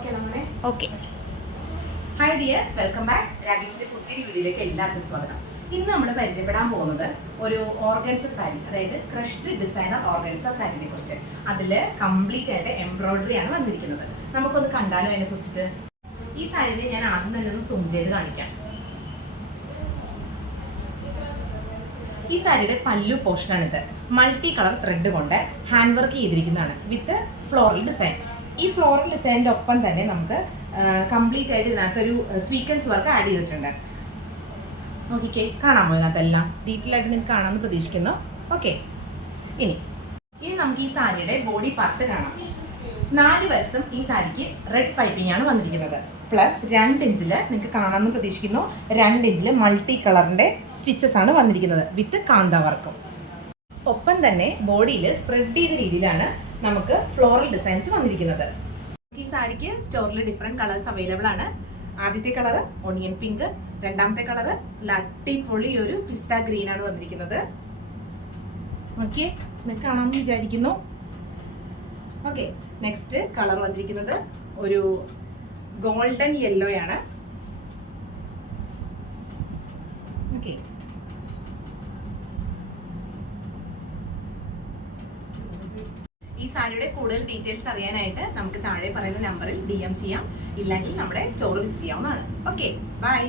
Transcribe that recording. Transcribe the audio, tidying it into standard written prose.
Okay. Hi dears, welcome back. രാഗീസിന്റെ പുതിയ വീഡിയോയിലേക്ക് എല്ലാവർക്കും സ്വാഗതം. ഇന്ന് നമ്മൾ പരിചയപ്പെടാൻ പോകുന്നത് ഒരു ഓർഗൻസ സാരി, അതായത് ക്രഷ്ഡ് ഡിസൈനർ ഓർഗൻസ സാരിനെ കുറിച്ച്. അതിൽ കംപ്ലീറ്റ് ആയിട്ട് എംബ്രോയിഡറി ആണ് വന്നിരിക്കുന്നത്. നമുക്കൊന്ന് കണ്ടാലോ അതിനെ കുറിച്ചിട്ട്. ഈ സാരിയെ ഞാൻ ആദ്യം തന്നെ ഒന്ന് സൂം ചെയ്ത് കാണിക്കാം. ഈ സാരിയുടെ പല്ലു പോർഷനാണിത്. മൾട്ടി കളർ ത്രെഡ് കൊണ്ട് ഹാൻഡ് വർക്ക് ചെയ്തിരിക്കുന്നതാണ് വിത്ത് ഫ്ലോറൽ ഡിസൈൻ. ഈ ഫ്ലോറൽ ഡിസൈനിൻ്റെ ഒപ്പം തന്നെ നമുക്ക് കംപ്ലീറ്റ് ആയിട്ട് ഇതിനകത്തൊരു സ്വീക്വൻസ് വർക്ക് ആഡ് ചെയ്തിട്ടുണ്ട്. നോക്കിക്കേ, കാണാമോ ഇതിനകത്തെല്ലാം ഡീറ്റെയിൽ ആയിട്ട് നിങ്ങൾക്ക് കാണാമെന്ന് പ്രതീക്ഷിക്കുന്നു. ഓക്കെ, ഇനി നമുക്ക് ഈ സാരിയുടെ ബോഡി പാർട്ട് കാണാം. 4 വശത്തും ഈ സാരിക്ക് റെഡ് പൈപ്പിംഗ് ആണ് വന്നിരിക്കുന്നത്. പ്ലസ് 2 ഇഞ്ചിൽ നിങ്ങൾക്ക് കാണാമെന്ന് പ്രതീക്ഷിക്കുന്നു. 2 ഇഞ്ചിൽ മൾട്ടി കളറിൻ്റെ സ്റ്റിച്ചസ് ആണ് വന്നിരിക്കുന്നത് വിത്ത് കാന്ത വർക്കും. ഒപ്പം തന്നെ ബോഡിയിൽ സ്പ്രെഡ് ചെയ്ത രീതിയിലാണ് നമുക്ക് ഫ്ലോറൽ ഡിസൈൻസ് വന്നിരിക്കുന്നത്. ഈ സാരിക്ക് സ്റ്റോറിൽ ഡിഫറെൻറ്റ് കളേഴ്സ് അവൈലബിൾ ആണ്. ആദ്യത്തെ കളർ ഓണിയൻ പിങ്ക്, രണ്ടാമത്തെ കളർ അടിപൊളി ഒരു പിസ്ത ഗ്രീൻ ആണ് വന്നിരിക്കുന്നത്. ഓക്കെ, നിങ്ങൾക്ക് കാണാമെന്ന് വിചാരിക്കുന്നു. ഓക്കെ, നെക്സ്റ്റ് കളർ വന്നിരിക്കുന്നത് ഒരു ഗോൾഡൻ യെല്ലോ ആണ്. ഓക്കെ, ഈ സാരിയുടെ കൂടുതൽ ഡീറ്റെയിൽസ് അറിയാനായിട്ട് നമുക്ക് താഴെ പറയുന്ന നമ്പറിൽ DM ചെയ്യാം. ഇല്ലെങ്കിൽ നമ്മുടെ സ്റ്റോർ വിസിറ്റ് ചെയ്യാവുന്നതാണ്. Okay, by.